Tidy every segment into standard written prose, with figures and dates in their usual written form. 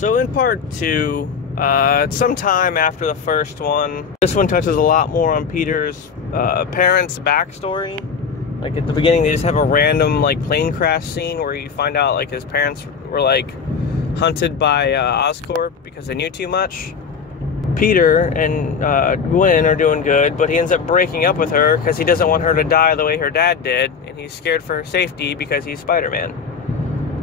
So in part 2, sometime after the first one, this one touches a lot more on Peter's parents' backstory. Like at the beginning, they just have a random like plane crash scene where you find out like his parents were like hunted by Oscorp because they knew too much. Peter and Gwen are doing good, but he ends up breaking up with her because he doesn't want her to die the way her dad did, and he's scared for her safety because he's Spider-Man.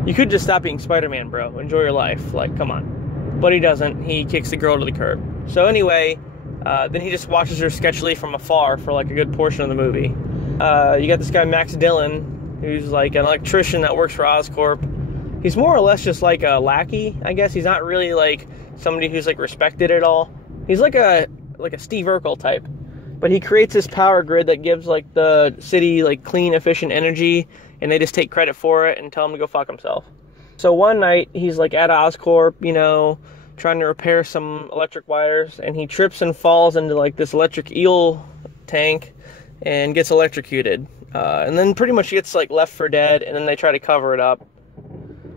You could just stop being Spider-Man, bro. Enjoy your life. Like, come on. But he doesn't. He kicks the girl to the curb. So anyway, then he just watches her sketchily from afar for like a good portion of the movie. You got this guy, Max Dillon, who's like an electrician that works for Oscorp. He's more or less just like a lackey, I guess. He's not really like somebody who's like respected at all. He's like a Steve Urkel type. But he creates this power grid that gives like the city like clean, efficient energy, and they just take credit for it and tell him to go fuck himself. So one night he's like at Oscorp, you know, trying to repair some electric wires, and he trips and falls into like this electric eel tank and gets electrocuted. And then pretty much gets like left for dead, and then they try to cover it up.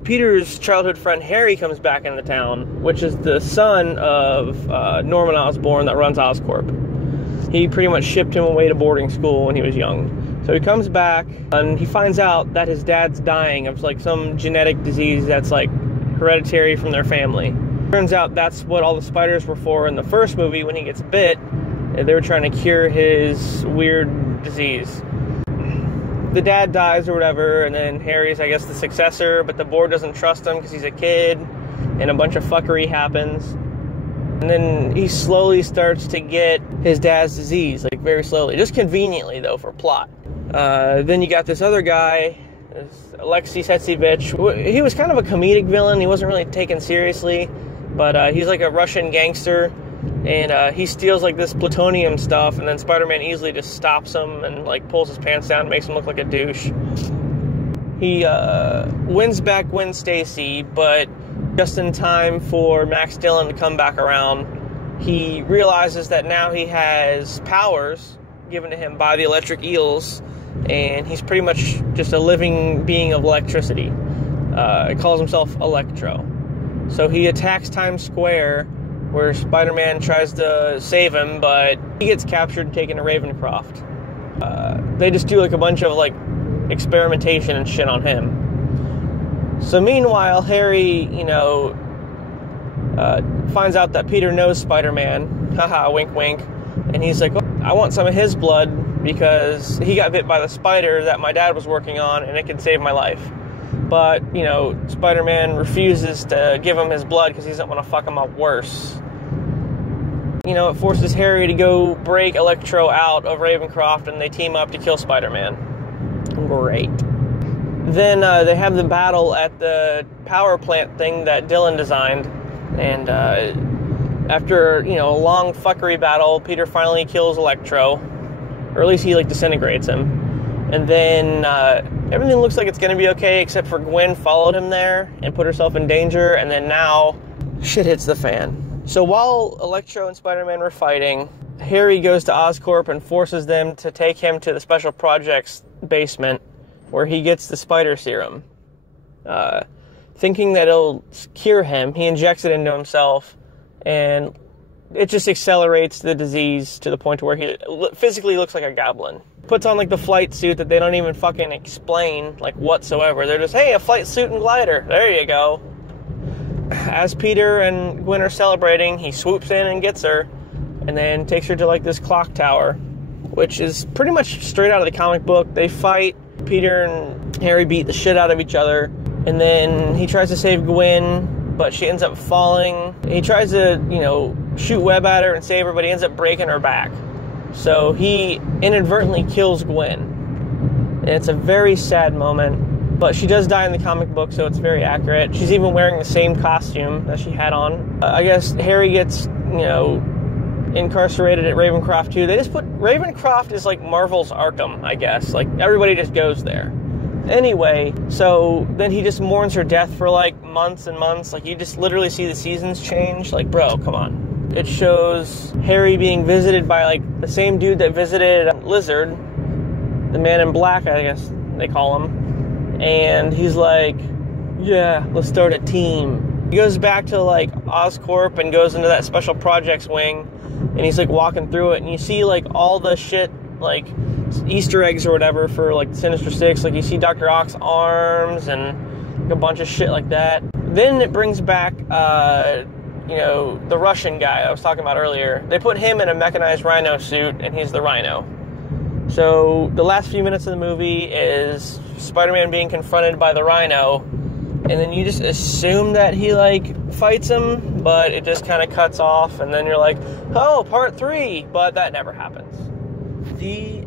Peter's childhood friend Harry comes back into town, which is the son of Norman Osborn that runs Oscorp. He pretty much shipped him away to boarding school when he was young. So he comes back, and he finds out that his dad's dying of like some genetic disease that's like hereditary from their family. Turns out that's what all the spiders were for in the first movie when he gets bit. They were trying to cure his weird disease. The dad dies or whatever, and then Harry's, I guess, the successor, but the board doesn't trust him because he's a kid, and a bunch of fuckery happens. And then he slowly starts to get his dad's disease, like very slowly. Just conveniently, though, for plot. Then you got this other guy, this Alexei Setsevich. He was kind of a comedic villain. He wasn't really taken seriously, but he's like a Russian gangster. And he steals like this plutonium stuff, and then Spider-Man easily just stops him and like pulls his pants down and makes him look like a douche. He wins back Gwen Stacy, but just in time for Max Dillon to come back around. He realizes that now he has powers given to him by the electric eels, and he's pretty much just a living being of electricity. He calls himself Electro. So he attacks Times Square, where Spider-Man tries to save him, but he gets captured and taken to Ravencroft. They just do like a bunch of like experimentation and shit on him. So meanwhile, Harry, you know, finds out that Peter knows Spider-Man. Haha, wink wink. And he's like, oh, I want some of his blood because he got bit by the spider that my dad was working on, and it can save my life. But, you know, Spider-Man refuses to give him his blood because he doesn't want to fuck him up worse. You know, it forces Harry to go break Electro out of Ravencroft, and they team up to kill Spider-Man. Great. Then they have the battle at the power plant thing that Dillon designed. And after, you know, a long fuckery battle, Peter finally kills Electro. Or at least he, like, disintegrates him. And then everything looks like it's going to be okay, except for Gwen followed him there and put herself in danger, and then now shit hits the fan. So while Electro and Spider-Man were fighting, Harry goes to Oscorp and forces them to take him to the Special Projects basement, where he gets the spider serum. Thinking that it'll cure him, he injects it into himself, and it just accelerates the disease to the point where he physically looks like a goblin. Puts on like the flight suit that they don't even fucking explain like whatsoever. They're just, hey, a flight suit and glider. There you go. As Peter and Gwen are celebrating, he swoops in and gets her, and then takes her to like this clock tower, which is pretty much straight out of the comic book. They fight. Peter and Harry beat the shit out of each other, and then he tries to save Gwen, but she ends up falling. He tries to, you know, shoot web at her and save her, but he ends up breaking her back. So he inadvertently kills Gwen. And it's a very sad moment, but she does die in the comic book, so it's very accurate. She's even wearing the same costume that she had on. I guess Harry gets, you know, incarcerated at Ravencroft too. They just put Ravencroft is like Marvel's Arkham, I guess. Like everybody just goes there. Anyway, so then he just mourns her death for like months and months. Like you just literally see the seasons change. Like, bro, come on. It shows Harry being visited by like the same dude that visited Lizard, the Man in Black, I guess they call him. And he's like, yeah, let's start a team. He goes back to, like, Oscorp and goes into that special projects wing, and he's, like, walking through it, and you see, like, all the shit, like, Easter eggs or whatever for, like, Sinister Six. Like, you see Dr. Ock's arms and like, a bunch of shit like that. Then it brings back, you know, the Russian guy I was talking about earlier. They put him in a mechanized rhino suit, and he's the Rhino. So the last few minutes of the movie is Spider-Man being confronted by the Rhino, and then you just assume that he, like, fights him, but it just kind of cuts off, and then you're like, oh, part 3, but that never happens. The